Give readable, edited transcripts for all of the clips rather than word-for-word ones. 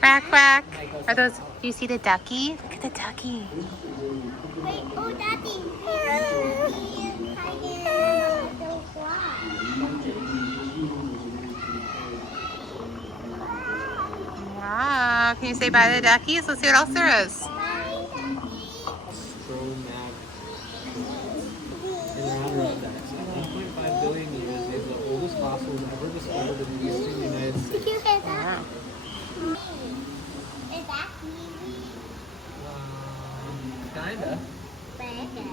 Quack, quack. Are those, do you see the ducky? Look at the ducky. Wait, oh, Daddy. Wow, can you say bye to the duckies? Let's see what else there is. In the Adirondack, 1.5 billion years, these are the oldest fossils ever discovered in the eastern United States. Did you hear that? Wow. Is that kiwi? Kinda. Bacon.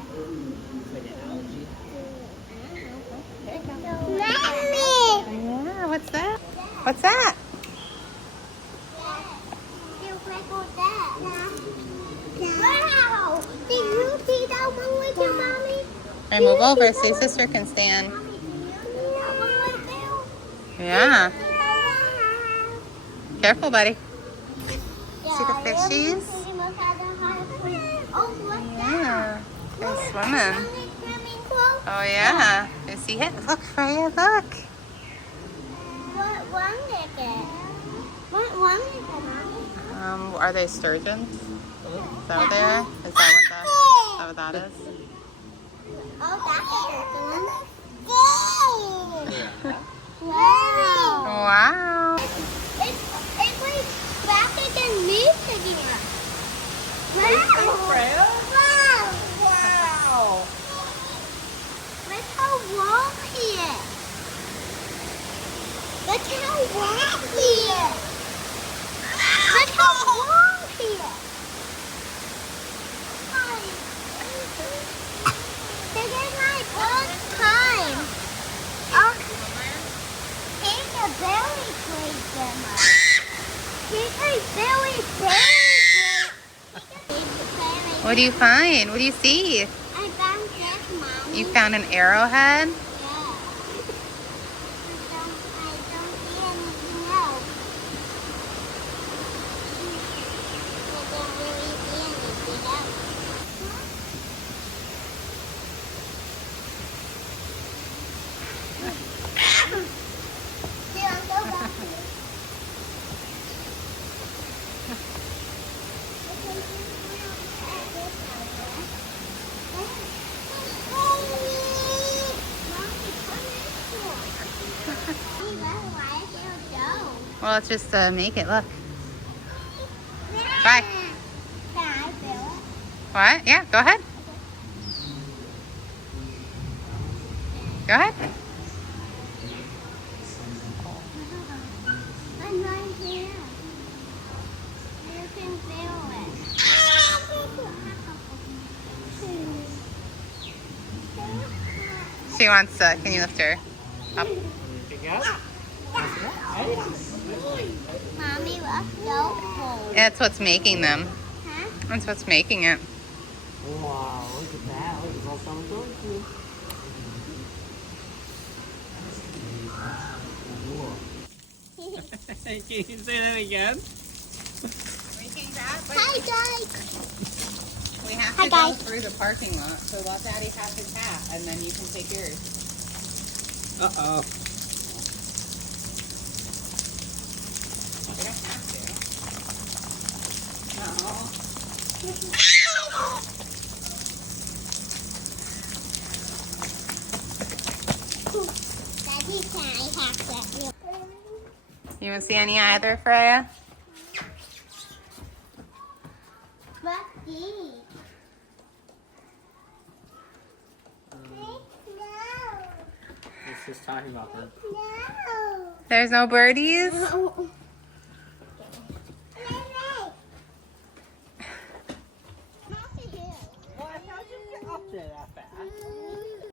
Like an algae. Mommy! Yeah, what's that? What's that? Wow! Did you see that one with your mommy? Right, move over so your sister can stand. Mommy, can you see that one with you? Yeah. Wow. Careful, buddy. Yeah, See the fishies? Oh, what's Yeah. They're swimming. swimming pool? Oh, yeah. You see it? Look, Freya, look. What one is it? What one is it, mommy? Are they sturgeons? Is that what they are? Is that what that is? Oh, that's a good one. Wow. Wow. It's like faster than me picking up. Wow. Freya? Wow. Wow! Look how long he is. Look how long he is. Look how long he is. This is my first time. Oh, he's a very great grandma. He's a very, very great. What do you find? What do you see? I found this, Mommy. You found an arrowhead? Yeah. I don't see anything else. I don't really see anything else. See, I'm so back here. Well, it's just to make it look. Bye. What? Yeah, go ahead. Go ahead. I'm right here. You can feel it. She wants to. Can you lift her up? Anything else? Mommy, let's go home. That's what's making them. Huh? That's what's making it. Wow, look at that. Look, it's all coming towards you. Can you say that again? Hi, guys. We have Hi, to go guys. through the parking lot, so let Daddy have his hat, and then you can take yours. Uh-oh. We don't have to. No. Daddy, can I have that? You want to see any either, Freya? What's these? No. It's just talking about them. No. There's no birdies? No.